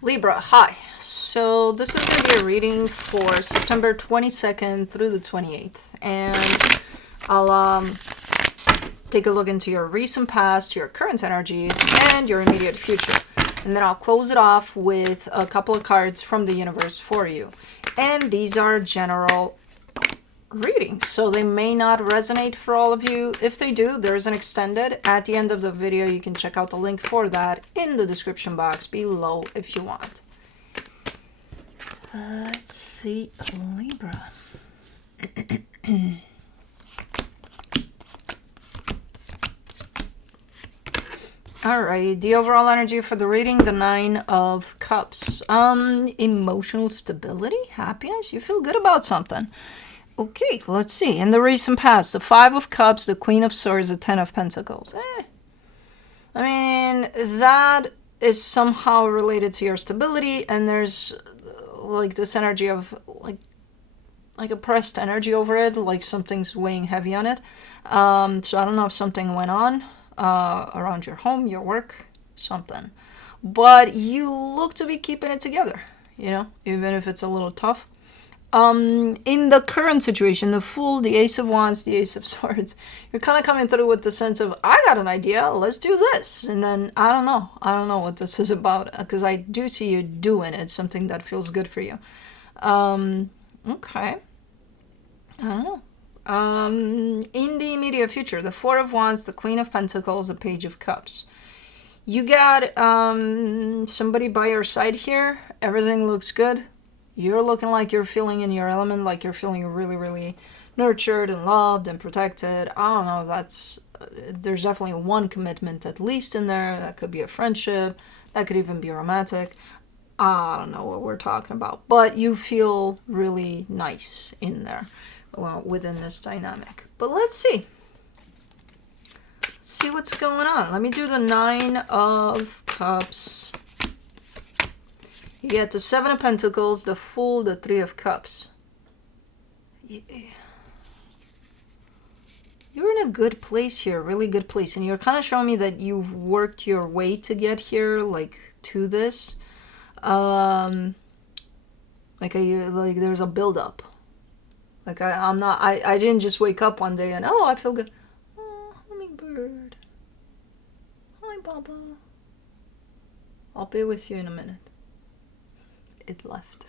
Libra, hi. So this is going to be a reading for September 22nd through the 28th. And I'll take a look into your recent past, your current energies, and your immediate future. And then I'll close it off with a couple of cards from the universe for you. And these are general readings, so they may not resonate for all of you. If they do, there's an extended at the end of the video. You can check out the link for that in the description box below if you want. Let's see, Libra. All right, the overall energy for the reading, the Nine of Cups. Emotional stability, happiness, you feel good about something. Okay, let's see. In the recent past, the Five of Cups, the Queen of Swords, the Ten of Pentacles. I mean, that is somehow related to your stability, and there's like this energy of like oppressed energy over it, like something's weighing heavy on it. So I don't know if something went on around your home, your work, something. But you look to be keeping it together, you know, even if it's a little tough. In the current situation, the Fool, the Ace of Wands, the Ace of Swords, you're kind of coming through with the sense of, I got an idea, let's do this. And then, I don't know what this is about, because I do see you doing it, something that feels good for you. Okay. I don't know. In the immediate future, the Four of Wands, the Queen of Pentacles, the Page of Cups. You got somebody by your side here. Everything looks good. You're looking like you're feeling in your element, like you're feeling really, really nurtured and loved and protected. I don't know, there's definitely one commitment at least in there. That could be a friendship. That could even be romantic. I don't know what we're talking about. But you feel really nice in there within this dynamic. But let's see. Let's see what's going on. Let me do the Nine of Cups. You get the Seven of Pentacles, the Fool, the Three of Cups. You're in a good place here, really good place. And you're kind of showing me that you've worked your way to get here, like, to this. Like there's a build-up. Like, I didn't just wake up one day and, oh, I feel good. Oh, hummingbird. Hi, Baba. I'll be with you in a minute. It left.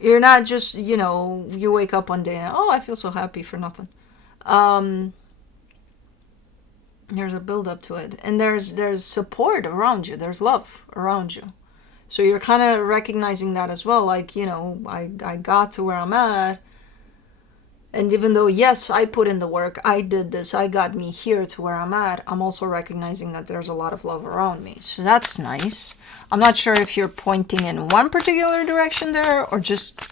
You're not just, you know, you wake up one day and, oh, I feel so happy for nothing. There's a build up to it, and there's support around you, there's love around you, so you're kind of recognizing that as well, like, you know, I got to where I'm at. And even though, yes, I put in the work, I did this, I got me here to where I'm at, I'm also recognizing that there's a lot of love around me. So that's nice. I'm not sure if you're pointing in one particular direction there, or just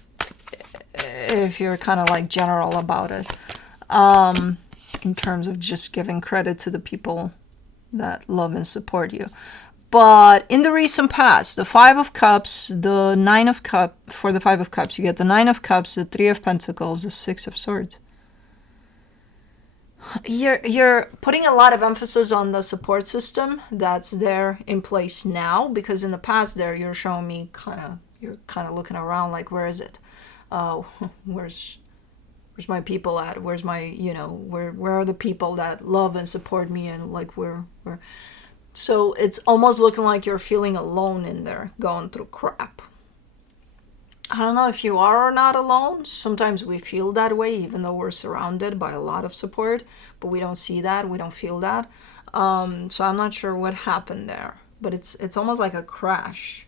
if you're kind of like general about it. In terms of just giving credit to the people that love and support you. But in the recent past, the Five of Cups, the Nine of Cups, for the Five of Cups, you get the Nine of Cups, the Three of Pentacles, the Six of Swords. You're putting a lot of emphasis on the support system that's there in place now, because in the past there, you're showing me you're kind of looking around like, where is it? Where's my people at? Where's my, you know, where are the people that love and support me, and like where so it's almost looking like you're feeling alone in there, going through crap. I don't know if you are or not alone. Sometimes we feel that way, even though we're surrounded by a lot of support, but we don't see that, we don't feel that. So I'm not sure what happened there, but it's almost like a crash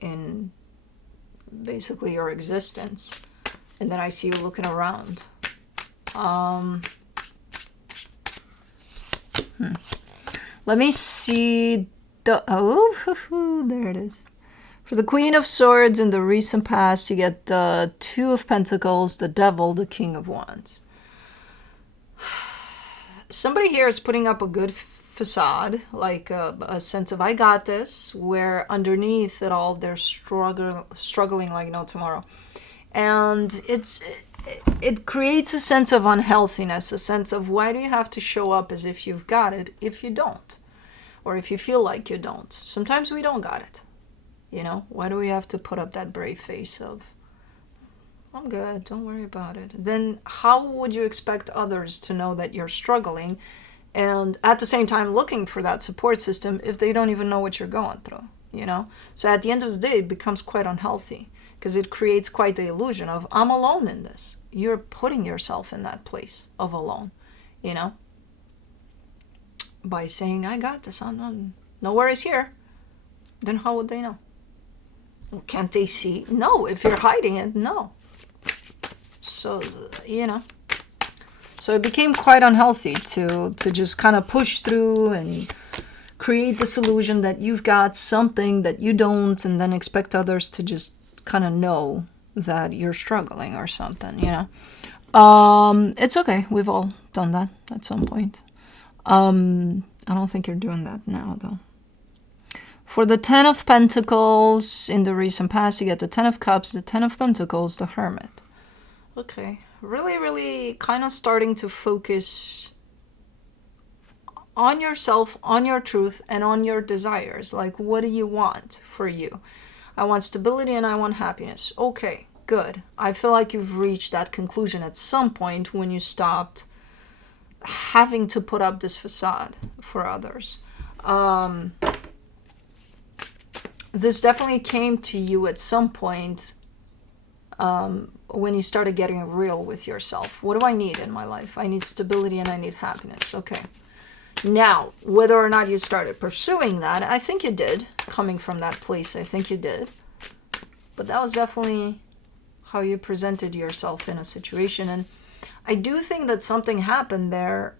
in basically your existence. And then I see you looking around. Let me see the... Oh, there it is. For the Queen of Swords in the recent past, you get the Two of Pentacles, the Devil, the King of Wands. Somebody here is putting up a good facade, like a sense of, I got this, where underneath it all, they're struggling like no tomorrow. And it creates a sense of unhealthiness, a sense of, why do you have to show up as if you've got it if you don't? or if you feel like you don't. Sometimes we don't got it. You know, why do we have to put up that brave face of, I'm good, don't worry about it? Then how would you expect others to know that you're struggling and at the same time looking for that support system if they don't even know what you're going through, you know? So at the end of the day, it becomes quite unhealthy because it creates quite the illusion of, I'm alone in this. You're putting yourself in that place of alone, you know? By saying, I got this, no worries here. Then how would they know? Well, can't they see? No, if you're hiding it, no. So, you know. So it became quite unhealthy to just kind of push through and create this illusion that you've got something that you don't, and then expect others to just kind of know that you're struggling or something, you know. It's okay. We've all done that at some point. I don't think you're doing that now, though. For the Ten of Pentacles, in the recent past, you get the Ten of Cups, the Ten of Pentacles, the Hermit. Okay. Really, really kind of starting to focus on yourself, on your truth, and on your desires. Like, what do you want for you? I want stability and I want happiness. Okay, good. I feel like you've reached that conclusion at some point when you stopped having to put up this facade for others. This definitely came to you at some point when you started getting real with yourself. What do I need in my life? I need stability and I need happiness. Okay. Now, whether or not you started pursuing that, I think you did. Coming from that place, I think you did. But that was definitely how you presented yourself in a situation. And I do think that something happened there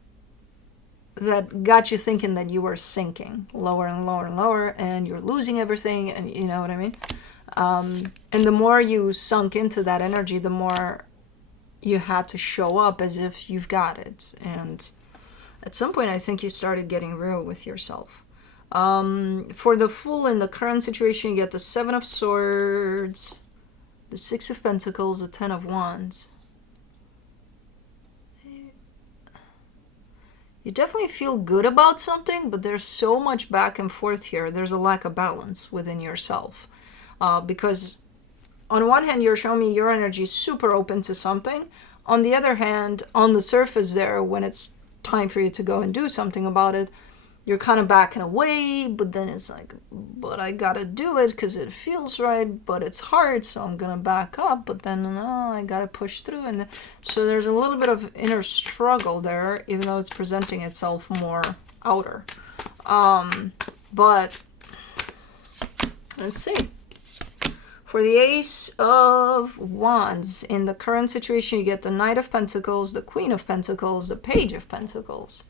that got you thinking that you were sinking lower and lower and lower, and you're losing everything, and you know what I mean? And the more you sunk into that energy, the more you had to show up as if you've got it. And at some point, I think you started getting real with yourself. For the Fool in the current situation, you get the Seven of Swords, the Six of Pentacles, the Ten of Wands. You definitely feel good about something, but there's so much back and forth here. There's a lack of balance within yourself. Because on one hand, you're showing me your energy is super open to something. On the other hand, on the surface there, when it's time for you to go and do something about it, you're kind of backing away, but then it's like, but I gotta do it because it feels right, but it's hard, so I'm gonna back up, but then I gotta push through. And so there's a little bit of inner struggle there, even though it's presenting itself more outer. But let's see. For the Ace of Wands, in the current situation, you get the Knight of Pentacles, the Queen of Pentacles, the Page of Pentacles.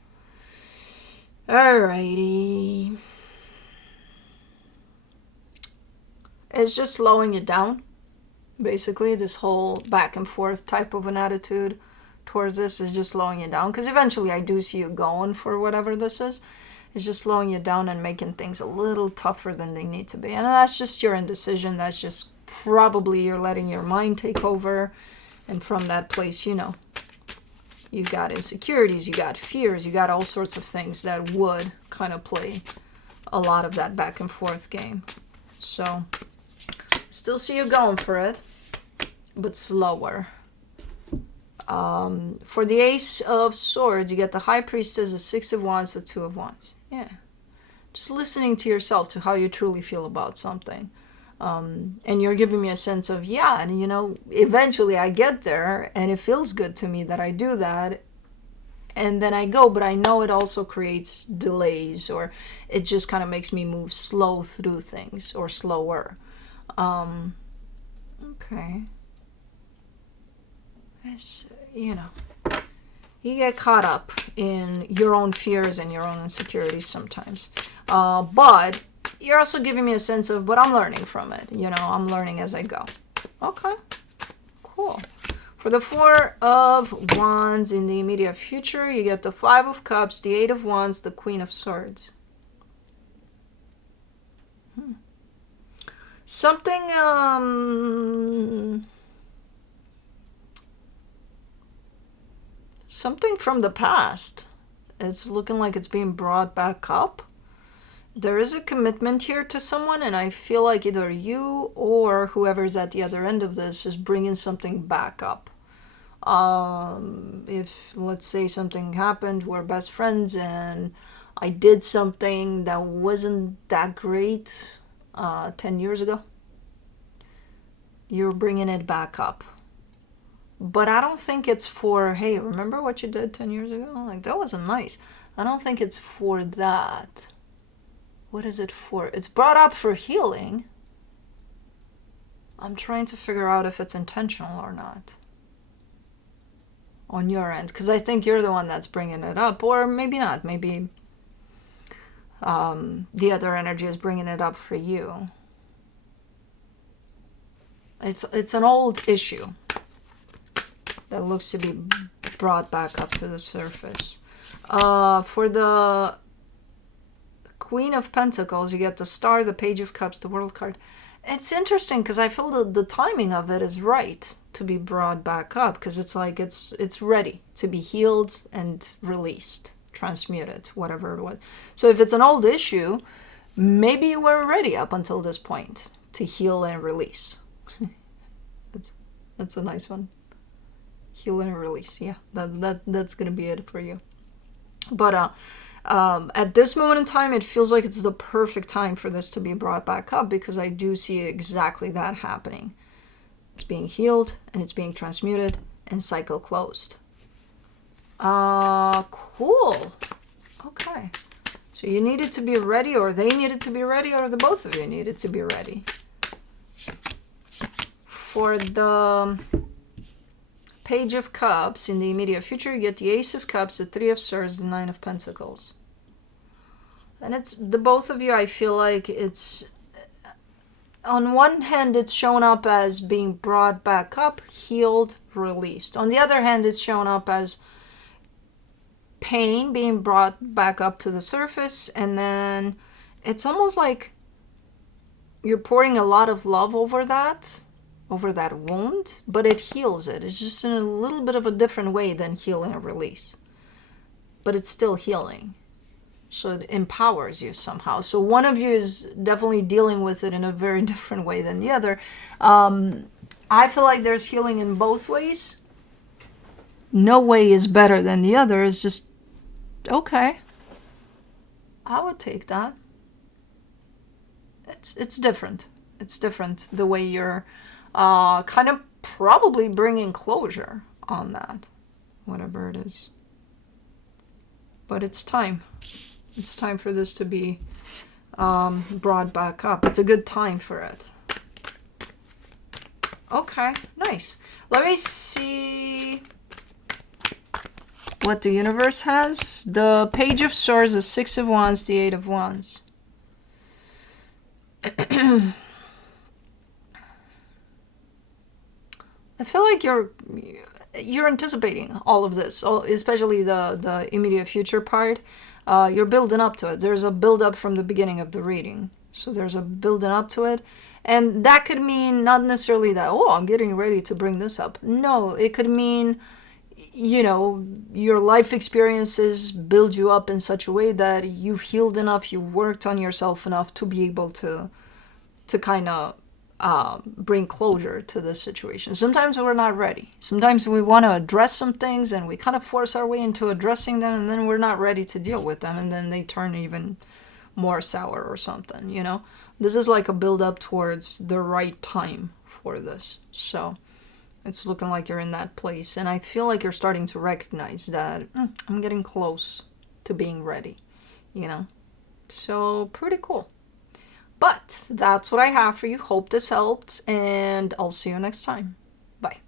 Alrighty. It's just slowing you down. Basically, this whole back and forth type of an attitude towards this is just slowing you down. Because eventually I do see you going for whatever this is. It's just slowing you down and making things a little tougher than they need to be. And that's just your indecision. That's just probably you're letting your mind take over. And from that place, you know, you've got insecurities, you got fears, you got all sorts of things that would kind of play a lot of that back and forth game. So, still see you going for it, but slower. For the Ace of Swords, you get the High Priestess, the Six of Wands, the Two of Wands. Yeah. Just listening to yourself, to how you truly feel about something. And you're giving me a sense of, yeah, and you know, eventually I get there and it feels good to me that I do that. And then I go, but I know it also creates delays, or it just kind of makes me move slow through things, or slower. Okay. It's, you know, you get caught up in your own fears and your own insecurities sometimes. But you're also giving me a sense of, but I'm learning from it. You know, I'm learning as I go. Okay, cool. For the Four of Wands in the immediate future, you get the Five of Cups, the Eight of Wands, the Queen of Swords. Something, something from the past. It's looking like it's being brought back up. There is a commitment here to someone, and I feel like either you or whoever's at the other end of this is bringing something back up. If, let's say, something happened, we're best friends, and I did something that wasn't that great 10 years ago, you're bringing it back up. But I don't think it's for, hey, remember what you did 10 years ago? Like, that wasn't nice. I don't think it's for that. What is it for? It's brought up for healing. I'm trying to figure out if it's intentional or not on your end, because I think you're the one that's bringing it up, or maybe not. Maybe the other energy is bringing it up for you. It's an old issue that looks to be brought back up to the surface. For the Queen of Pentacles, you get the Star, the Page of Cups, the World card. It's interesting because I feel that the timing of it is right to be brought back up, because it's like it's ready to be healed and released, transmuted, whatever it was. So if it's an old issue, maybe you weren't ready up until this point to heal and release. That's a nice one. Heal and release. Yeah, that's gonna be it for you. But at this moment in time, it feels like it's the perfect time for this to be brought back up, because I do see exactly that happening. It's being healed and it's being transmuted and cycle closed. Cool. Okay. So you needed to be ready, or they needed to be ready, or the both of you needed to be ready. For the Page of Cups, in the immediate future, you get the Ace of Cups, the Three of Swords, the Nine of Pentacles. And it's the both of you, I feel like it's, on one hand, it's shown up as being brought back up, healed, released. On the other hand, it's shown up as pain being brought back up to the surface, and then it's almost like you're pouring a lot of love over that wound, but it heals it. It's just in a little bit of a different way than healing and release. But it's still healing. So it empowers you somehow. So one of you is definitely dealing with it in a very different way than the other. I feel like there's healing in both ways. No way is better than the other. It's just, okay. I would take that. It's different. It's different the way you're kind of probably bringing closure on that, whatever it is. But it's time. It's time for this to be brought back up. It's a good time for it. Okay, nice. Let me see what the universe has. The Page of Swords, the Six of Wands, the Eight of Wands. I feel like you're anticipating all of this, especially the immediate future part. You're building up to it. There's a build up from the beginning of the reading. So there's a building up to it. And that could mean not necessarily that, oh, I'm getting ready to bring this up. No, it could mean, you know, your life experiences build you up in such a way that you've healed enough, you've worked on yourself enough to be able to kind of bring closure to this situation. Sometimes we're not ready. Sometimes we want to address some things and we kind of force our way into addressing them, and then we're not ready to deal with them, and then they turn even more sour or something, you know. This is like a build up towards the right time for this. So it's looking like you're in that place, and I feel like you're starting to recognize that I'm getting close to being ready, you know. So pretty cool. But that's what I have for you. Hope this helped, and I'll see you next time. Bye.